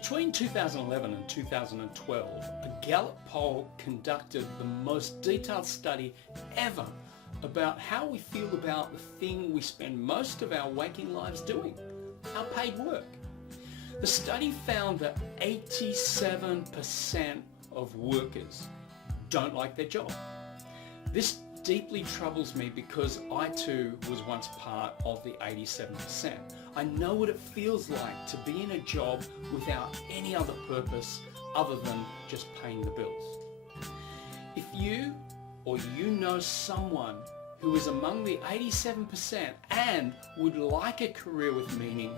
Between 2011 and 2012, a Gallup poll conducted the most detailed study ever about how we feel about the thing we spend most of our waking lives doing, our paid work. The study found that 87% of workers don't like their job. This deeply troubles me because I too was once part of the 87%. I know what it feels like to be in a job without any other purpose other than just paying the bills. If you or you know someone who is among the 87% and would like a career with meaning,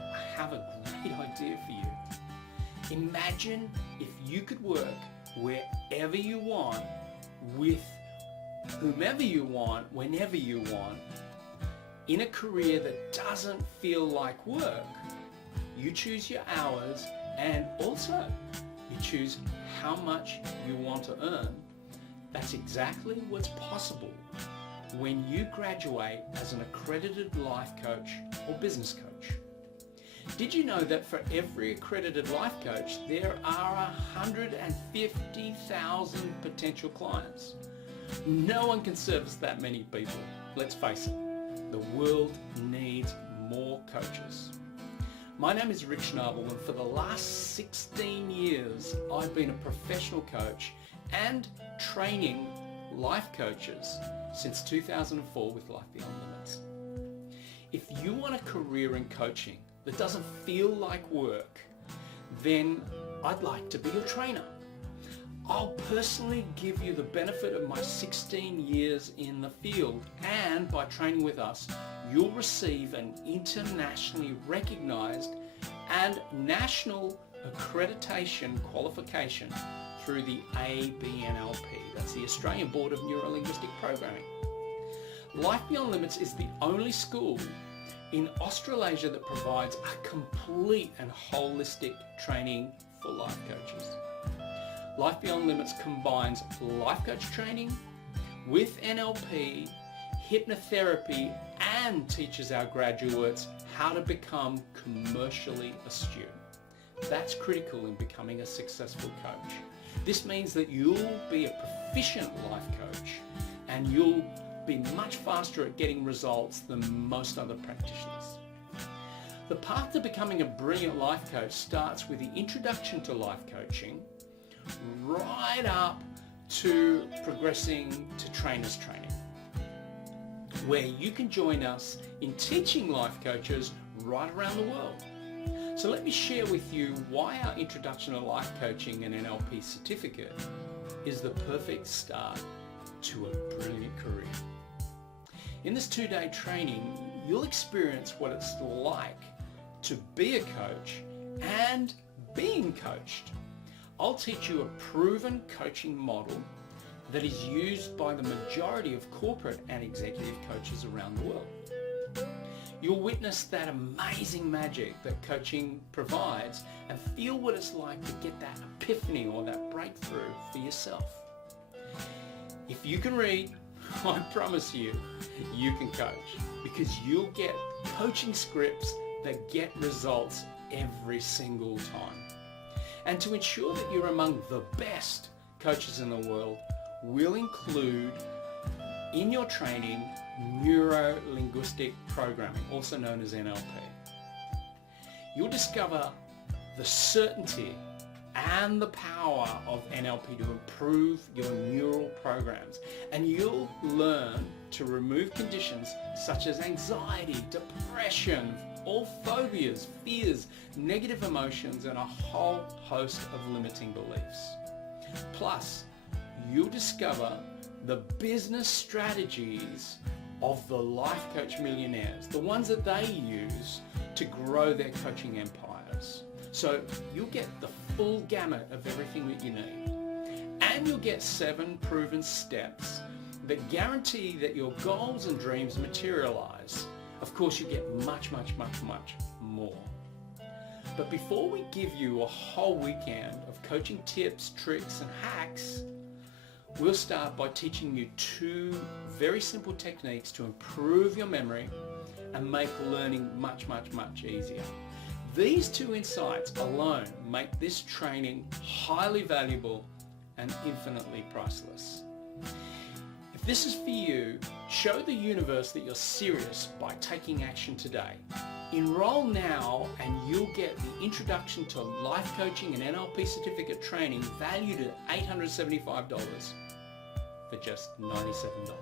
I have a great idea for you. Imagine if you could work wherever you want, with whomever you want, whenever you want, in a career that doesn't feel like work. You choose your hours and also you choose how much you want to earn. That's exactly what's possible when you graduate as an accredited life coach or business coach. Did you know that for every accredited life coach, there are 150,000 potential clients? No one can service that many people. Let's face it, the world needs more coaches. My name is Rick Schnabel, and for the last 16 years, I've been a professional coach and training life coaches since 2004 with Life Beyond Limits. If you want a career in coaching that doesn't feel like work, then I'd like to be your trainer. I'll personally give you the benefit of my 16 years in the field, and by training with us, you'll receive an internationally recognized and national accreditation qualification through the ABNLP. That's the Australian Board of Neuro-Linguistic Programming. Life Beyond Limits is the only school in Australasia that provides a complete and holistic training for life coaches. Life Beyond Limits combines life coach training with NLP, hypnotherapy, and teaches our graduates how to become commercially astute. That's critical in becoming a successful coach. This means that you'll be a proficient life coach and you'll be much faster at getting results than most other practitioners. The path to becoming a brilliant life coach starts with the introduction to life coaching, right up to progressing to trainers training, where you can join us in teaching life coaches right around the world. So let me share with you why our Introduction to Life Coaching and NLP certificate is the perfect start to a brilliant career. In this 2-day training, you'll experience what it's like to be a coach and being coached. I'll teach you a proven coaching model that is used by the majority of corporate and executive coaches around the world. You'll witness that amazing magic that coaching provides and feel what it's like to get that epiphany or that breakthrough for yourself. If you can read, I promise you, you can coach, because you'll get coaching scripts that get results every single time. And to ensure that you're among the best coaches in the world, we'll include in your training neuro-linguistic programming, also known as NLP. You'll discover the certainty and the power of NLP to improve your neural programs, and you'll learn to remove conditions such as anxiety, depression, all phobias, fears, negative emotions, and a whole host of limiting beliefs. Plus, you'll discover the business strategies of the life coach millionaires, the ones that they use to grow their coaching empires. So you'll get the full gamut of everything that you need. And you'll get 7 proven steps that guarantee that your goals and dreams materialize. Of course, you get much, much, much, much more. But before we give you a whole weekend of coaching tips, tricks, and hacks, we'll start by teaching you 2 very simple techniques to improve your memory and make learning much, much, much easier. These two insights alone make this training highly valuable and infinitely priceless. If this is for you, show the universe that you're serious by taking action today. Enroll now and you'll get the Introduction to Life Coaching and NLP Certificate Training valued at $875 for just $97.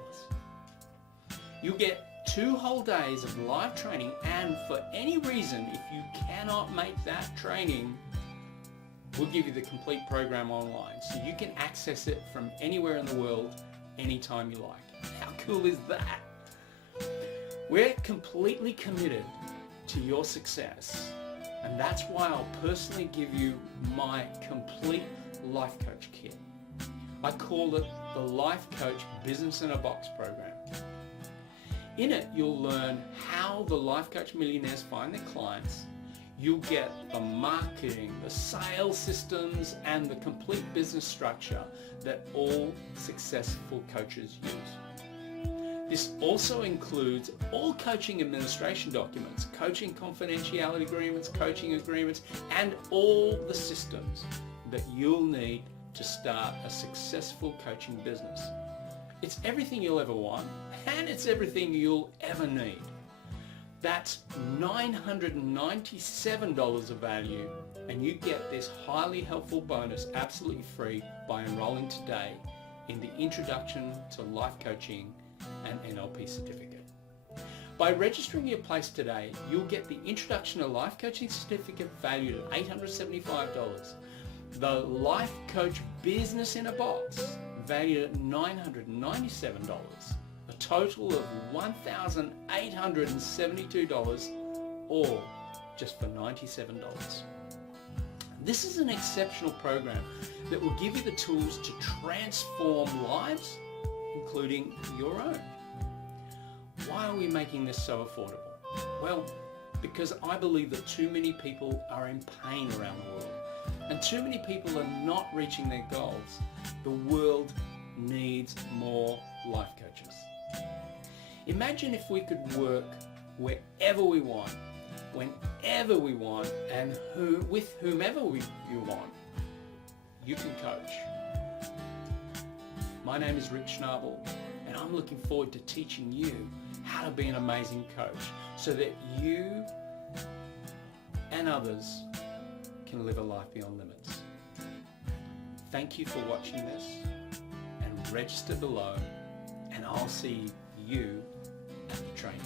You'll get 2 whole days of live training, and for any reason, if you cannot make that training, we'll give you the complete program online so you can access it from anywhere in the world anytime you like. How cool is that? We're completely committed to your success, and that's why I'll personally give you my complete life coach kit. I call it the Life Coach Business in a Box program. In it, you'll learn how the life coach millionaires find their clients. You'll get the marketing, the sales systems, and the complete business structure that all successful coaches use. This also includes all coaching administration documents, coaching confidentiality agreements, coaching agreements, and all the systems that you'll need to start a successful coaching business. It's everything you'll ever want, and it's everything you'll ever need. That's $997 of value, and you get this highly helpful bonus absolutely free by enrolling today in the Introduction to Life Coaching and NLP Certificate. By registering your place today, you'll get the Introduction to Life Coaching Certificate valued at $875, the Life Coach Business in a Box valued at $997, a total of $1,872, all just for $97. This is an exceptional program that will give you the tools to transform lives, including your own. Why are we making this so affordable? Well, because I believe that too many people are in pain around the world, and too many people are not reaching their goals. The world needs more life coaches. Imagine if we could work wherever we want, whenever we want, and with whomever you want. You can coach. My name is Rick Schnabel, and I'm looking forward to teaching you how to be an amazing coach so that you and others can live a life beyond limits. Thank you for watching this, and register below, and I'll see you at the training.